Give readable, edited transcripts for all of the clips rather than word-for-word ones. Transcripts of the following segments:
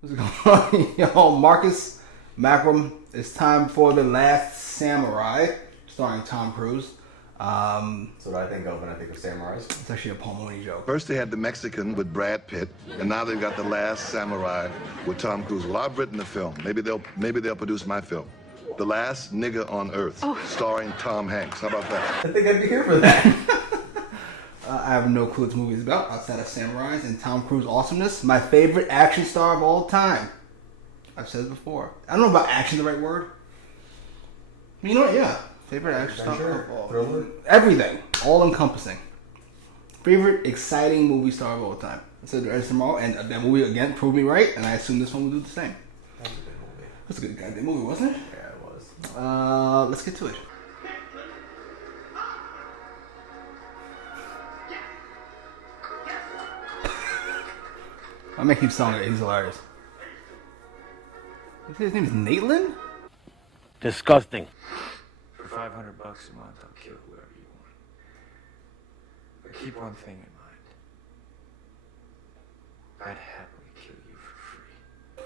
What's going on? Yo, Marcus Macram. It's time for The Last Samurai, starring Tom Cruise. That's what I think of when I think of samurais. It's actually a Paul Mooney joke. First they had The Mexican with Brad Pitt, and now they've got The Last Samurai with Tom Cruise. Well, I've written the film. Maybe they'll produce my film. The Last Nigga on Earth, starring Tom Hanks. How about that? I think I'd be here for that. I have no clue what this movie is about outside of samurais and Tom Cruise awesomeness. My favorite action star of all time. I've said it before. I don't know about action the right word. You know what? Yeah. Favorite action star of all. Thriller? Everything. All encompassing. Favorite exciting movie star of all time. I said there's tomorrow, and that movie again proved me right, and I assume this one will do the same. That's a good movie. That's a good goddamn movie, wasn't it? Yeah, it was. Let's get to it. I'm gonna keep selling it. He's hilarious. His name is Natelin? Disgusting. For $500 a month, I'll kill whoever you want. But keep one thing in mind. I'd happily kill you for free.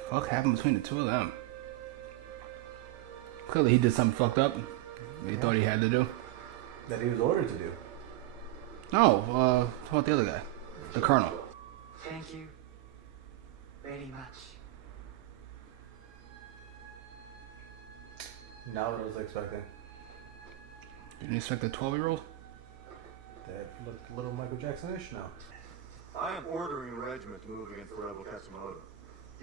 Fuck happened between the two of them? Clearly he did something fucked up. He thought he had to do. That he was ordered to do. No, what about the other guy? The Colonel. Thank you very much. Not what I was expecting. Didn't you expect a 12-year-old? That looked a little Michael Jackson-ish now. I am ordering a regiment to move against the rebel Katsumoto.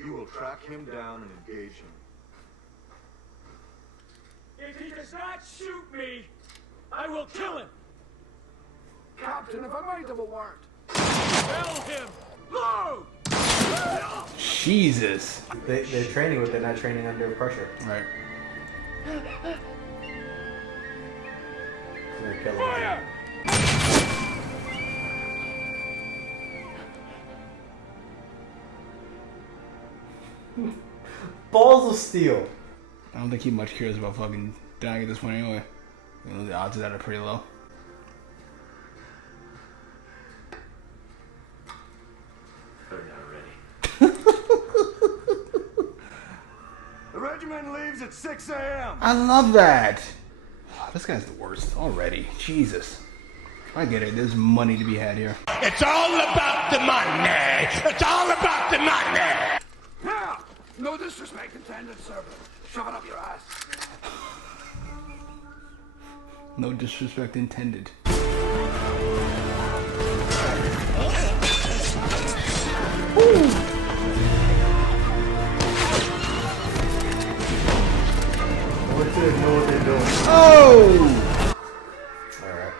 You will track him down and engage him. If he does not shoot me, I will kill him! Captain, if I might have a word. Tell him! Load! Jesus. They're training with, they're not training under pressure. Right. So they're killing Fire! Balls of steel. I don't think he much cares about fucking dying at this point anyway. You know, the odds of that are pretty low. They're not ready. The regiment leaves at 6 a.m. I love that. Oh, this guy's the worst already. Jesus. I get it. There's money to be had here. It's all about the money. It's all about the money. Yeah! No disrespect intended, sir, but shove it up your ass. No disrespect intended. What's it? Know what they're doing. Oh! Alright.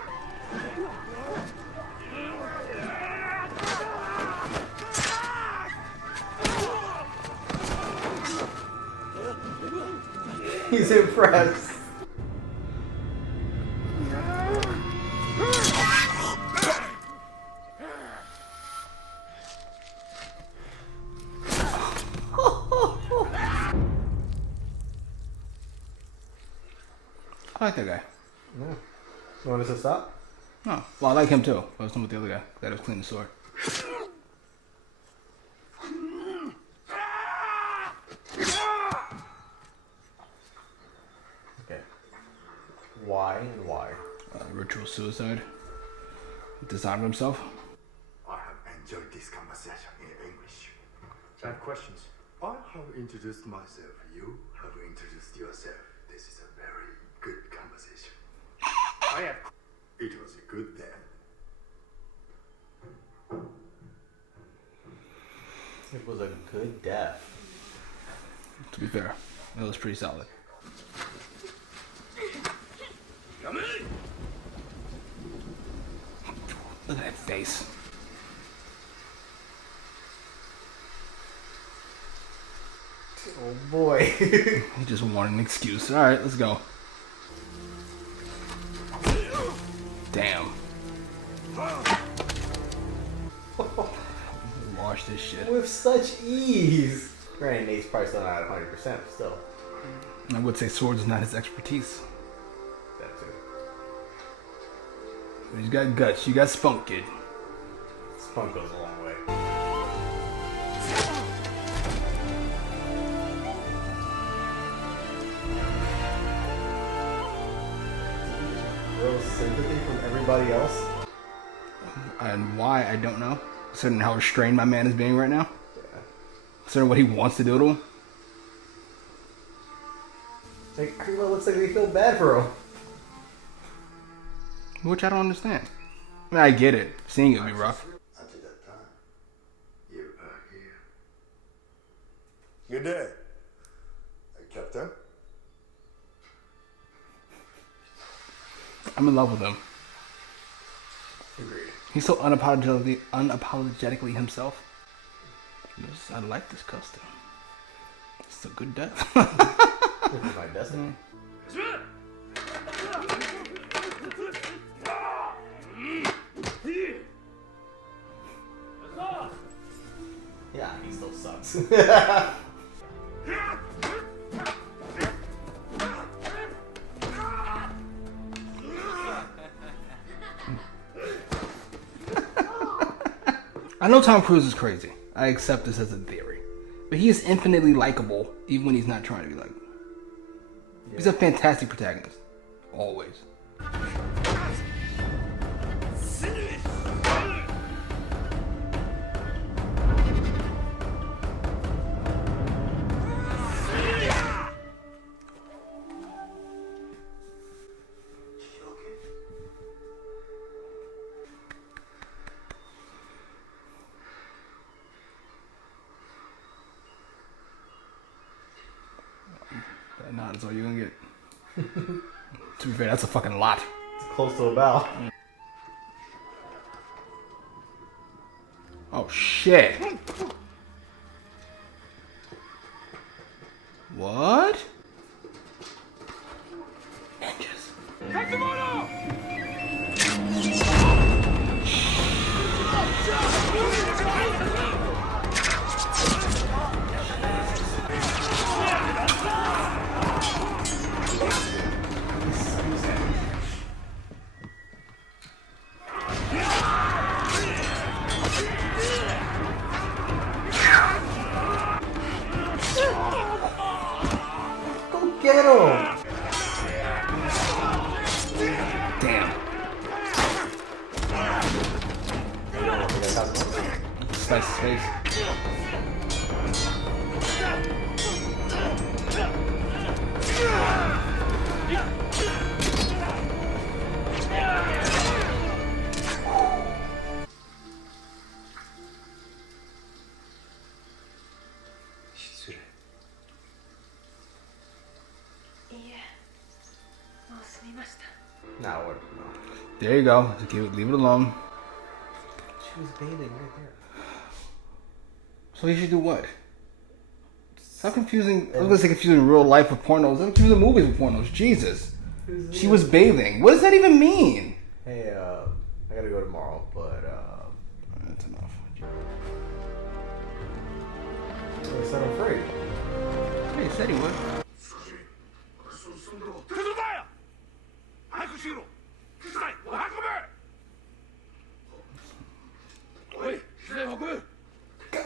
He's impressed. I like that guy. Yeah. You want us to stop? Oh, well, I like him too. I was talking about the other guy. That was clean the sword. Okay. Why and why? Ritual suicide. Disarmed himself. I have enjoyed this conversation in English. I have questions. I have introduced myself. You have introduced yourself. This is a very good conversation. I have... It was a good day. It was a good death. To be fair, that was pretty solid. Come in! Look at that face. Oh boy. He just wanted an excuse. Alright, let's go. Damn. Wash this shit. With such ease. Granted, Nate's probably still not at 100%, but still. I would say swords is not his expertise. That too. But he's got guts. You got spunk, kid. Spunk goes a long way. sympathy from everybody else. And why, I don't know. Considering how restrained my man is being right now. Yeah. Considering what he wants to do to him. Like, everyone looks like they feel bad for him. Which I don't understand. I mean, I get it. Seeing it would be rough. Until that time, you are here. Good day. Captain? I'm in love with him. Agreed. He's so unapologetically himself. Yes, I like this custom. It's a good death. This is my destiny. Yeah, he still sucks. I know Tom Cruise is crazy. I accept this as a theory. But he is infinitely likable, even when he's not trying to be likable. Yeah. He's a fantastic protagonist. Always. That nod is all you're gonna get. To be fair, that's a fucking lot. It's close to a bell. Oh shit. What? Ninjas. Get him! Damn. Slice his face. Now what? No. There you go. Just leave it alone. She was bathing right there. So he should do what? How confusing. I was gonna say confusing real life with pornos. How confusing movies with pornos. Jesus. She was bathing. What does that even mean? Hey, I gotta go tomorrow, but that's enough. I said I'm free. Hey, he said he would.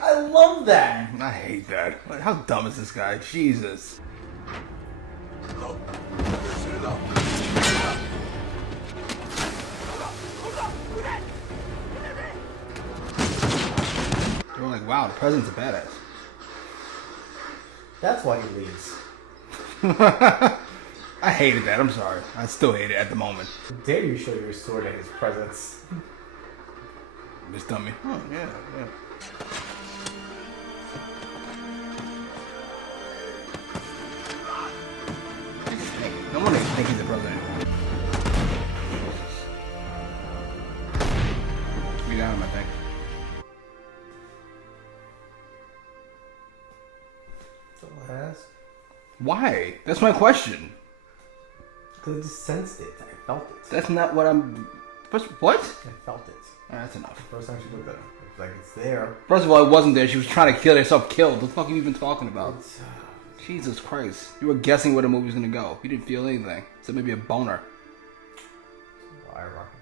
I love that. I hate that. How dumb is this guy? Jesus. They're like, wow, the president's a badass. That's why he leaves. I hated that. I'm sorry. I still hate it at the moment. How dare you show your sword in his presence? This dummy. Oh, yeah, yeah. No one thinks he's the president. Be down, I think. That's all I asked. Why? That's my question. Because I just sensed it. I felt it. That's not what I'm... What? I felt it. That's enough. First time she looked at him. It's like, it's there. First of all, it wasn't there. She was trying to kill herself killed. What the fuck are you even talking about? Jesus Christ. You were guessing where the movie was going to go. You didn't feel anything. Except maybe a boner. Wire rocket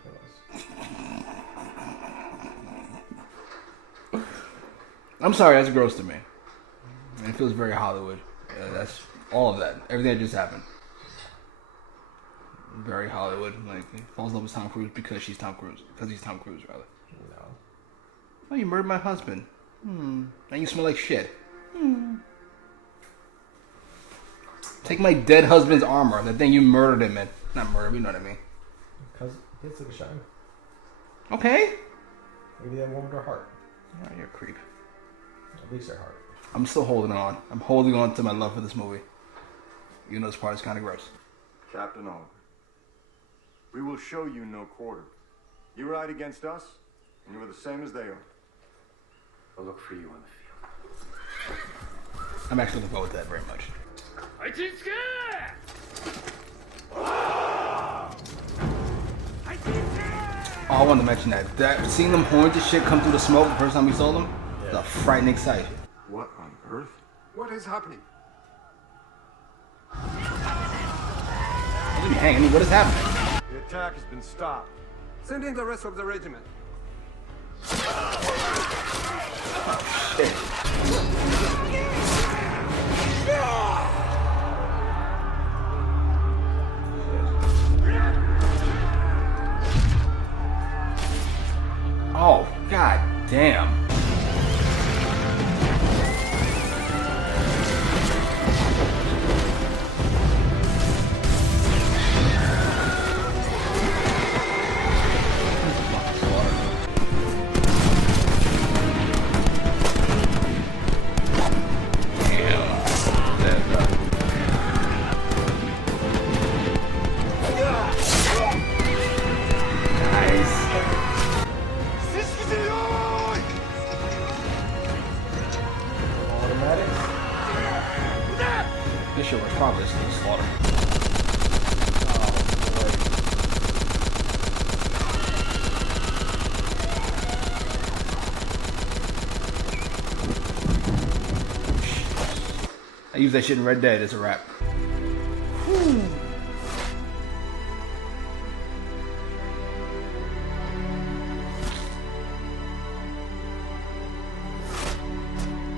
pillows. I'm sorry, that's gross to me. It feels very Hollywood. That's all of that. Everything that just happened. Very Hollywood. Like, he falls in love with Tom Cruise because she's Tom Cruise. Because he's Tom Cruise, rather. No. Oh, you murdered my husband. And you smell like shit. Take my dead husband's armor. That thing you murdered him in. Not murder, you know what I mean. Because he took a shine. Okay. Maybe that warmed her heart. Oh, you're a creep. At least her heart. I'm still holding on. I'm holding on to my love for this movie. Even though this part is kind of gross. Captain Oliver, we will show you no quarter. You ride against us, and you are the same as they are. I'll look for you on the field. I'm actually looking forward to that very much. Oh, I wanted to mention that. Seeing them horns and shit come through the smoke the first time we saw them, was a frightening sight. What on earth? What is happening? Leave me hanging. What is happening? The attack has been stopped. Send in the rest of the regiment. Shit. Oh, god damn. This shit was probably just a slaughter. I use that shit in Red Dead as a wrap.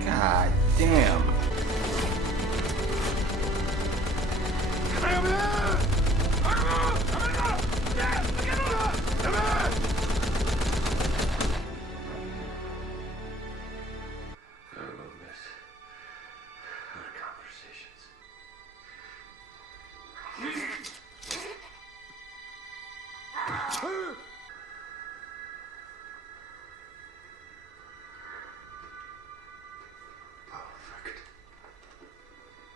God damn.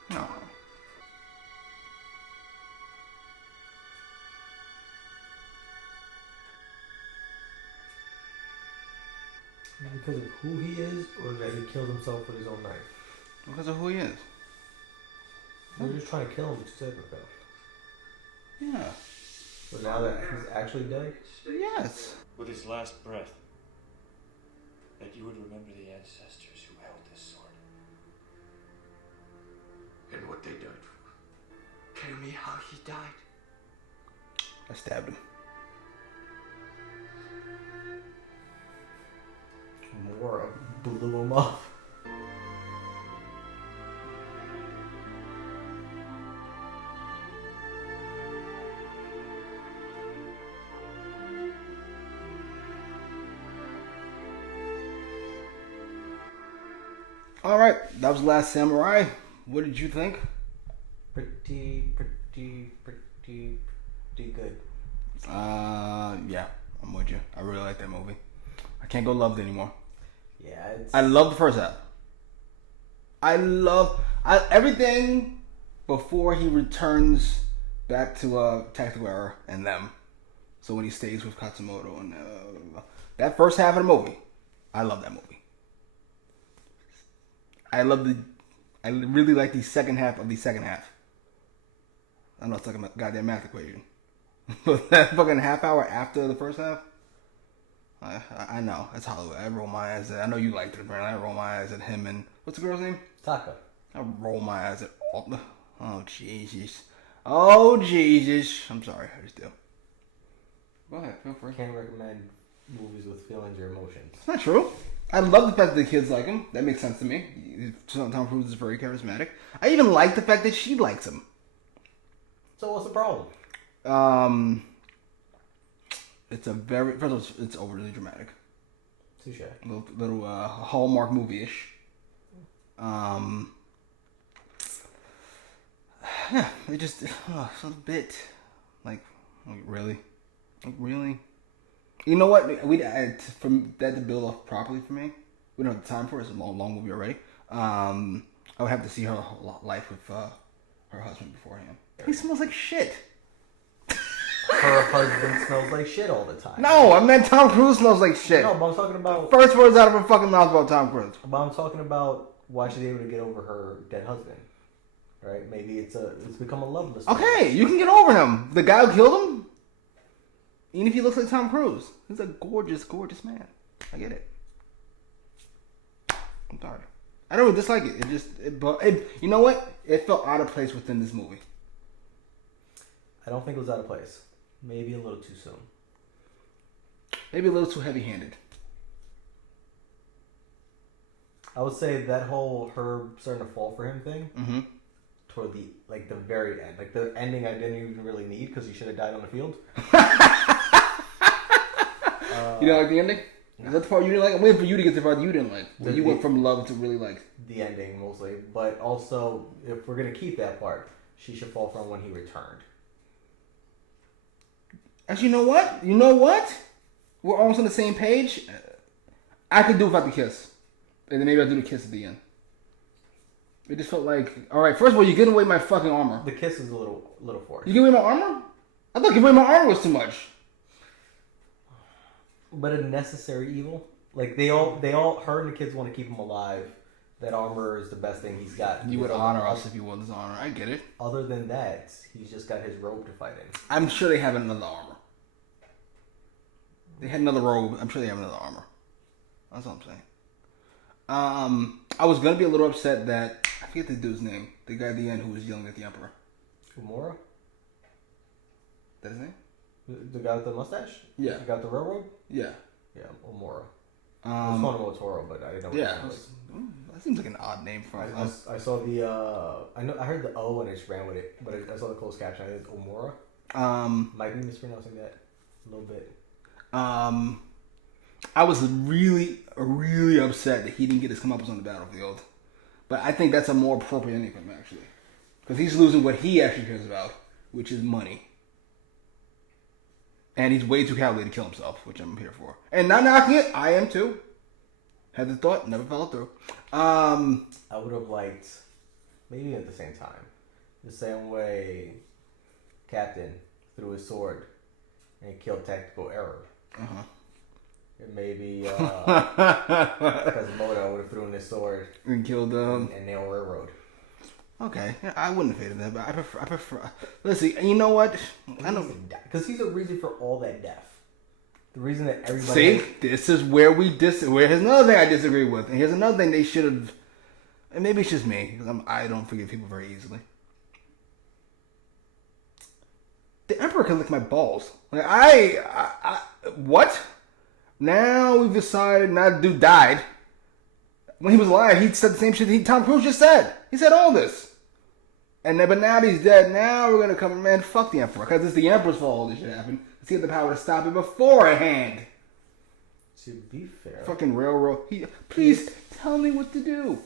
Oh. Because of who he is, or that he killed himself with his own knife? Because of who he is. They're just trying to kill him to save himself. Yeah. But now that he's actually dead? Yes. With his last breath, that you would remember the ancestors who held this sword. And what they died for. Tell me how he died. I stabbed him. More blew him up. All right, that was Last Samurai. What did you think? Pretty good. Yeah, I'm with you. I really like that movie. I can't go loved anymore. Yeah, it's... I love the first half. I love everything before he returns back to Tactical Error and them. So when he stays with Katsumoto and that first half of the movie, I love that movie. I really like the second half of the second half. I don't know, it's like a goddamn math equation. But that fucking half hour after the first half, I know, it's Hollywood. I roll my eyes at, I know you liked it, apparently. I roll my eyes at him and, what's the girl's name? Taka. I roll my eyes at all the, oh Jesus. Oh Jesus. I'm sorry, I just do. Go ahead, feel free. Can't recommend movies with feelings or emotions. It's not true. I love the fact that the kids like him. That makes sense to me. Tom Cruise is very charismatic. I even like the fact that she likes him. So what's the problem? It's a very first of all, it's overly dramatic. Touche. Little Hallmark movie-ish. Yeah, it just it's a bit like really. You know what? We from that to build off properly for me. We don't have the time for it. It's a long movie already. I would have to see her life with her husband beforehand. He smells like shit. Her husband smells like shit all the time. No, I meant Tom Cruise smells like shit. No, but I'm talking about... First words out of her fucking mouth about Tom Cruise. But I'm talking about why she's able to get over her dead husband. Right? Maybe it's become a love mystery. Okay, you can get over him. The guy who killed him? Even if he looks like Tom Cruise. He's a gorgeous, gorgeous man. I get it. I'm sorry. I don't really dislike it. But you know what? It felt out of place within this movie. I don't think it was out of place. Maybe a little too soon. Maybe a little too heavy-handed. I would say that whole her starting to fall for him thing toward the very end, like the ending, I didn't even really need because he should have died on the field. You don't like the ending? Is that the part you didn't like? I'm waiting for you to get to the part you didn't like. Where you went from love to really like. The ending mostly, but also if we're gonna keep that part, she should fall for him when he returned. Actually, you know what? We're almost on the same page. I could do without the kiss. And then maybe I'll do the kiss at the end. It just felt like, alright, first of all, you're giving away my fucking armor. The kiss is a little forced. You giving away my armor? I thought giving away my armor was too much. But a necessary evil? Like, her and the kids want to keep him alive. That armor is the best thing he's got. You would honor us if you want his honor. I get it. Other than that, he's just got his robe to fight in. I'm sure they have another armor. They had another robe. I'm sure they have another armor. That's all I'm saying. I was gonna be a little upset that I forget the dude's name. The guy at the end who was yelling at the Emperor. Umura? That his name? The guy with the mustache? Yeah. The guy with the railroad? Yeah. Yeah, Umura. I was calling him Otoro, but I didn't know what his name was. That seems like an odd name for him. I saw the I heard the O and I just ran with it, but I saw the closed caption. I think it's Omura. Might be mispronouncing that a little bit. I was really, really upset that he didn't get his comeuppance on the battlefield. But I think that's a more appropriate ending for him, actually. Because he's losing what he actually cares about, which is money. And he's way too cowardly to kill himself, which I'm here for. And not knocking it, I am too. Had the thought, never followed through. I would have liked, maybe at the same time, the same way Captain threw his sword and killed Tactical Error. Uh-huh. And maybe Kazimoto would have thrown his sword and killed and nailed Railroad. Okay, yeah, I wouldn't have hated that, but I prefer. Listen, you know what? I know because he's the reason for all that death. The reason that everybody. See, this is where we Where here's another thing I disagree with, and here's another thing they should have. And maybe it's just me because I don't forgive people very easily. The Emperor can lick my balls. Like I what? Now we've decided now the dude died. When he was alive, he said the same shit Tom Cruise just said. He said all this. And then, but now that he's dead, now we're going to come, man, fuck the Emperor. Because it's the Emperor's fault all this shit happened. He had the power to stop it beforehand. To be fair. Fucking railroad. Please tell me what to do.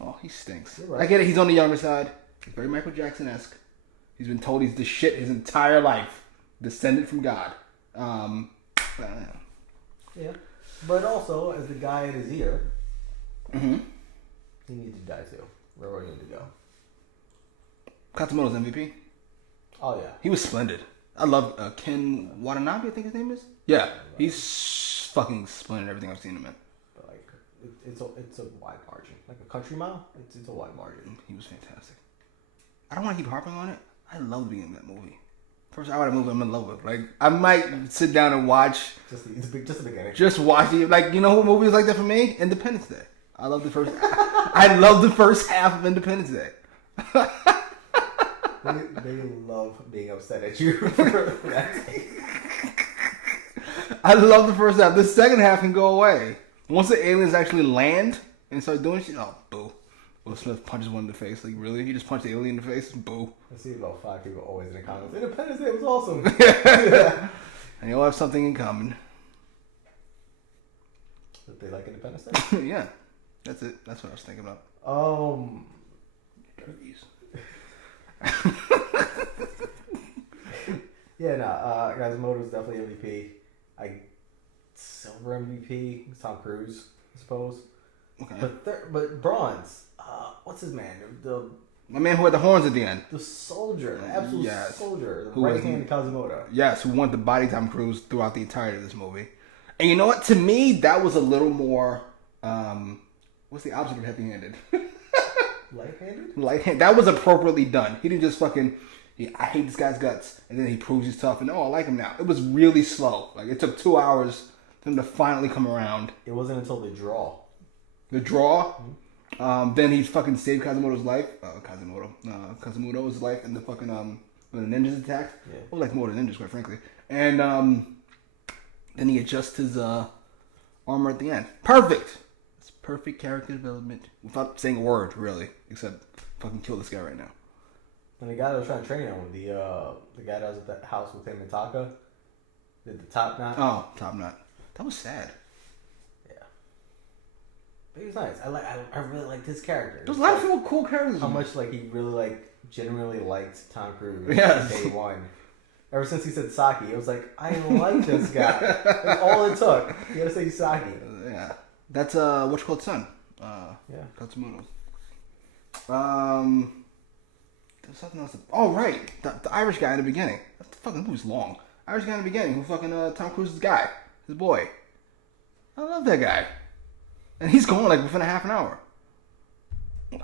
Oh, he stinks. Right. I get it. He's on the younger side. He's very Michael Jackson-esque. He's been told he's the shit his entire life. Descended from God. Yeah. But also, as the guy in his ear, he needs to die too. Railroad needs to go. Katsumoto's MVP. Oh yeah. He was splendid. I love Ken Watanabe, I think his name is. Yeah, he's fucking splendid. Everything I've seen him in. But like, it's a wide margin. Like a country mile, it's a wide margin. He was fantastic. I don't want to keep harping on it. I love the beginning of that movie. First hour of the movie, I'm in love with. Like, I might sit down and watch. Just the beginning. Just watch it. Like, you know what movie is like that for me? Independence Day. I love the first. I love the first half of Independence Day. They love being upset at you for that. I love the first half. The second half can go away. Once the aliens actually land and start doing shit, oh, boo. Will Smith punches one in the face. Like, really? He just punched the alien in the face? Boo. I see about 5 people always in the comments. Independence Day was awesome. And they all have something in common. That they like Independence Day? Yeah. That's it. That's what I was thinking about. Yeah, no, Quasimodo was definitely MVP. Silver MVP, Tom Cruise, I suppose. Okay. But bronze, what's his man? My man who had the horns at the end. The soldier, the absolute soldier, the Who right was hand of Quasimodo. Yes, who wanted to body Tom Cruise throughout the entirety of this movie. And you know what? To me, that was a little more, what's the opposite of heavy-handed? Light-handed? Light-handed. That was appropriately done. He didn't just fucking, I hate this guy's guts, and then he proves he's tough, and I like him now. It was really slow. Like, it took 2 hours for him to finally come around. It wasn't until the draw. The draw? Then he fucking saved Quasimodo's life. Quasimodo's life in the fucking, when the ninjas attacked. Yeah. I like more than ninjas, quite frankly. And, then he adjusts his, armor at the end. Perfect! It's perfect character development. Without saying a word, really. Except, fucking kill this guy right now. And the guy that was trying to train him, the guy that was at the house with him and Taka, did the top knot. Oh, top knot. That was sad. Yeah. But he was nice. I really liked his character. There's a lot of cool characters. How much he really genuinely liked Tom Cruise. Yes. Day one. Ever since he said Saki, it was like, I like this guy. That's all it took. You gotta say Saki. Yeah. That's what's called son. Yeah. Katsumoto. There's something else. Oh right, the Irish guy in the beginning. That fucking movie's long. Irish guy in the beginning who fucking Tom Cruise's guy, his boy. I love that guy, and he's gone within a half an hour.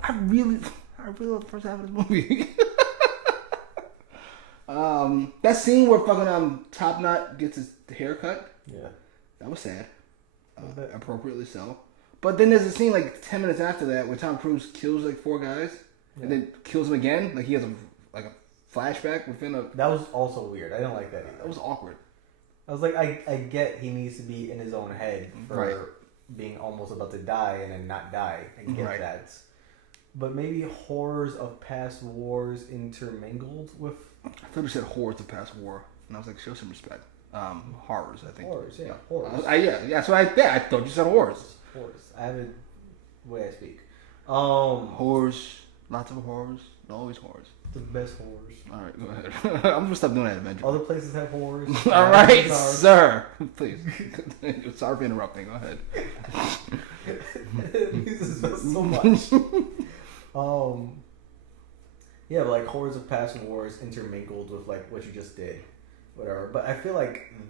I really love the first half of this movie. That scene where fucking Top Knot gets his haircut. Yeah. That was sad. Appropriately so. But then there's a scene 10 minutes after that where Tom Cruise kills 4 guys. Yeah. And then kills him again. He has a flashback within a... That was also weird. I didn't like that either. That was awkward. I was like, I get he needs to be in his own head for being almost about to die and then not die. I get that. But maybe horrors of past wars intermingled with... I thought you said horrors of past war. And I was like, show some respect. Horrors, I think. Horrors, yeah. Horrors. Yeah, so I thought you said horrors. Horrors. I have it the way I speak. Horrors. Lots of horrors. Always horrors. The best horrors. Alright, go ahead. I'm gonna stop doing that eventually. Other places have horrors. Alright, sir. Please. Sorry for interrupting. Go ahead. This is so much. Yeah, but horrors of past wars intermingled with what you just did. Whatever. But I feel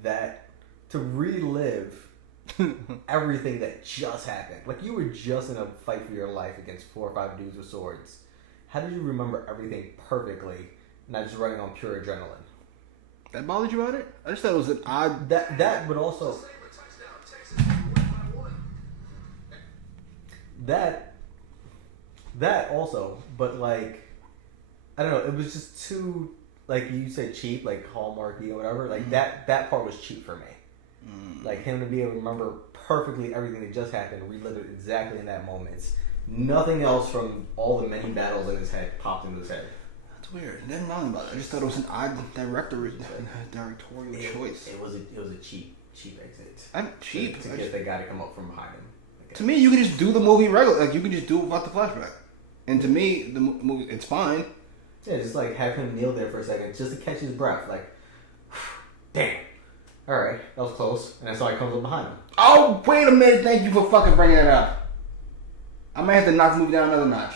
that to relive everything that just happened. You were just in a fight for your life against 4 or 5 dudes with swords. How did you remember everything perfectly, not just running on pure adrenaline? That bothered you about it? I just thought it was an odd... That would also... That also, but I don't know, it was just too, you said cheap, Hallmarky or whatever, that part was cheap for me. Him to be able to remember perfectly everything that just happened, relive it exactly in that moment. Nothing else from all the many battles in his head popped into his head. That's weird. I didn't know about it. I just thought it was an odd directorial choice. It was a cheap exit. Cheap? To get the guy to come up from behind him. To me, you could just do the movie regular. You could just do it without the flashback. And to me, the movie, it's fine. Yeah, just have him kneel there for a second just to catch his breath. Damn. Alright, that was close. And then somebody comes up behind him. Oh, wait a minute. Thank you for fucking bringing that up. I might have to knock the movie down another notch.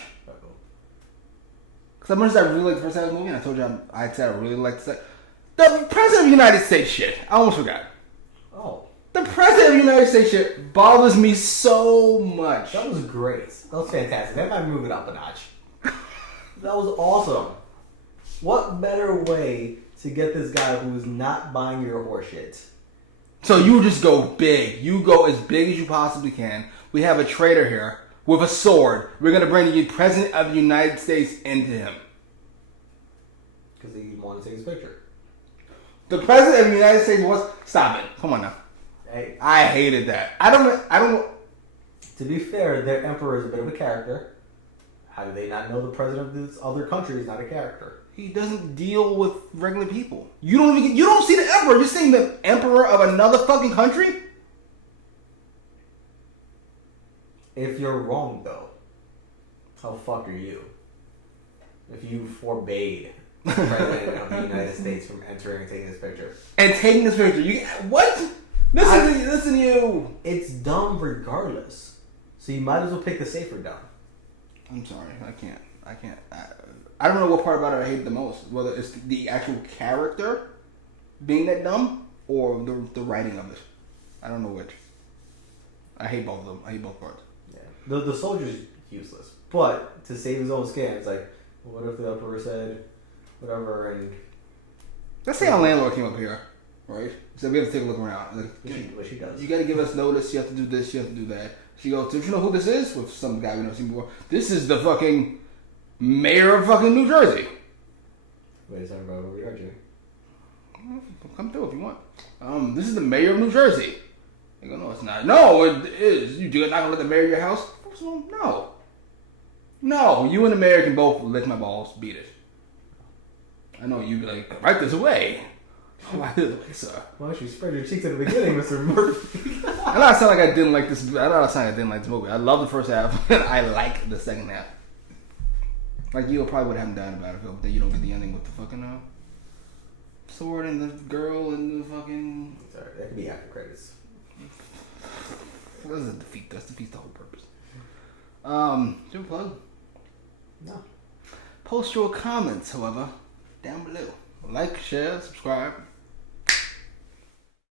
Because I mentioned I really liked the first half of the movie, and I told you I said I really liked the President of the United States shit. I almost forgot. Oh. The President of the United States shit bothers me so much. That was great. That was fantastic. That might move it up a notch. That was awesome. What better way to get this guy who's not buying your horseshit? So you just go big. You go as big as you possibly can. We have a traitor here with a sword. We're going to bring the President of the United States into him. Because he wanted to take his picture. The President of the United States was... Stop it. Come on now. Hey. I hated that. I don't... To be fair, their emperor is a bit of a character. How do they not know the president of this other country is not a character? He doesn't deal with regular people. You don't see the emperor. You're seeing the emperor of another fucking country. If you're wrong, though, how fucked are you? If you forbade the president of the United States from entering and taking this picture. And taking this picture. What? Listen to you. It's dumb regardless. So you might as well pick the safer dumb. I'm sorry. I can't. I don't know what part about it I hate the most. Whether it's the actual character being that dumb or the writing of it. I don't know which. I hate both of them. I hate both parts. Yeah. The soldier's useless. But to save his own skin, it's like, what if the emperor said whatever and... Let's say our landlord came up here, right? So we have to take a look around. Like, what she does. You got to give us notice. You have to do this. You have to do that. She goes, "Do you know who this is?" With some guy we never seen before. This is the fucking mayor of fucking New Jersey. Wait a second, bro. Where we are, Jimmy? Come through if you want. This is the mayor of New Jersey. They go, "No, it's not." "No, it is. You're not gonna let the mayor of your house?" First of all, no. No, you and the mayor can both lick my balls. Beat it. I know you'd be like, "Right this away." Why this way, sir? Why don't you spread your cheeks at the beginning, Mr. Murphy? I know I sound like I didn't like this. I know I sound like I didn't like this movie. I love the first half, and I like the second half. Like you probably would have him die in a battlefield, but then you don't get the ending with the fucking sword and the girl and the fucking. Sorry, that could be after credits. That doesn't defeat. That defeats the whole purpose. Do you have a plug? No. Post your comments, however, down below. Like, share, subscribe.